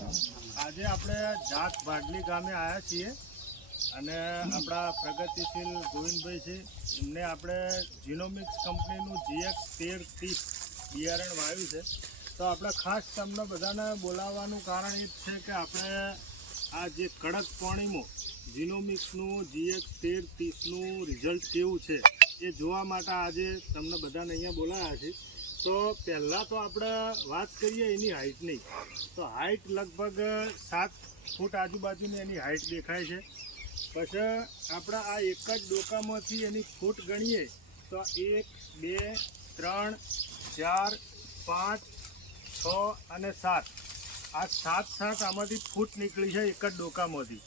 આજે આપણે જાત ભાડલી ગામે આવ્યા છીએ અને આપણા પ્રગતિશીલ ગોવિંદભાઈ છે એમને આપણે જીનોમિક્સ કંપનીનું GX1330 બિયારણ વાવ્યું છે. તો આપણે ખાસ તમને બધાને બોલાવવાનું કારણ એ જ છે કે આપણે આ જે કડક પાણીમાં જીનોમિક્સનું GX1330નું રિઝલ્ટ કેવું છે એ જોવા માટે આજે તમને બધાને અહીંયા બોલાવ્યા છે. તો પહેલાં તો આપણે વાત કરીએ એની હાઇટની. તો હાઇટ લગભગ 7 ફૂટ આજુબાજુની એની હાઇટ દેખાય છે. પછી આપણે આ એક જ ડોકામાંથી એની ફૂટ ગણીએ તો 1 2 3 4 5 6 અને 7 આ 7 આમાંથી ફૂટ નીકળી છે એક જ ડોકામાંથી,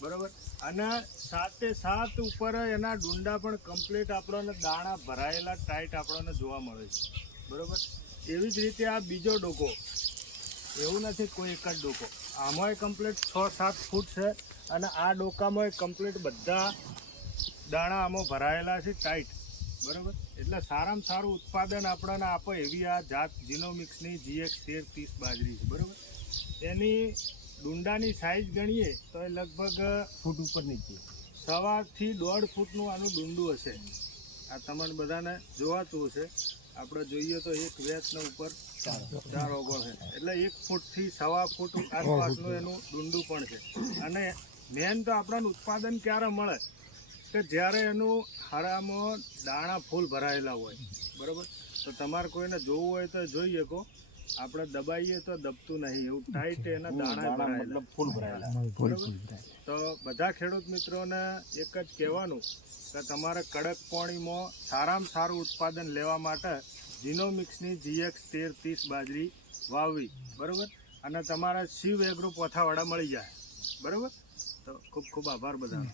બરાબર. અને 7 ઉપર એના ડુંડા પણ કમ્પ્લીટ આપણને દાણા ભરાયેલા ટાઈટ આપણને જોવા મળે છે, બરાબર. એવી જ રીતે આ બીજો ડોકો, એવું નથી કોઈ એક જ ડોકો, આમાંય કમ્પ્લીટ 6-7 ફૂટ છે અને આ ડોકામાં કમ્પ્લીટ બધા દાણા આમાં ભરાયેલા છે ટાઈટ, બરાબર. એટલે સારામાં સારું ઉત્પાદન આપણને આપે એવી આ જાત જીનોમિક્સની GX1330 બાજરી છે, બરાબર. એની ડુંડાની સાઈઝ ગણીએ તો એ લગભગ ફૂટ ઉપર નીચે 1.5 થી 1.5 ફૂટનું આનું ડુંડું હશે. આ તમને બધાને જોવાતું હશે. આપણે જોઈએ તો એક વેચના ઉપર 4 ઓગણ છે, એટલે 1 ફૂટથી 1.25 ફૂટ આસપાસનું એનું ડુંડું પણ છે. અને મેન તો આપણને ઉત્પાદન ક્યારે મળે કે જ્યારે એનું હારામાં દાણા ફૂલ ભરાયેલા હોય, બરાબર. તો તમારે કોઈને જોવું હોય તો જોઈ શકો, આપણે દબાઈએ તો દબતું નહીં એવું ટાઈટ એના દાણા ભરાયેલા, ફૂલ ભરાયેલા. તો બધા ખેડૂત મિત્રોને એક જ કહેવાનું કે તમારે કડક પાણીમાં સારામાં સારું ઉત્પાદન લેવા માટે જીનોમિક્સની GX1330 બાજરી વાવવી, બરાબર. અને તમારા શિવ એગ્રો પોથાવાડા મળી જાય, બરાબર. તો ખૂબ ખૂબ આભાર બધાનો.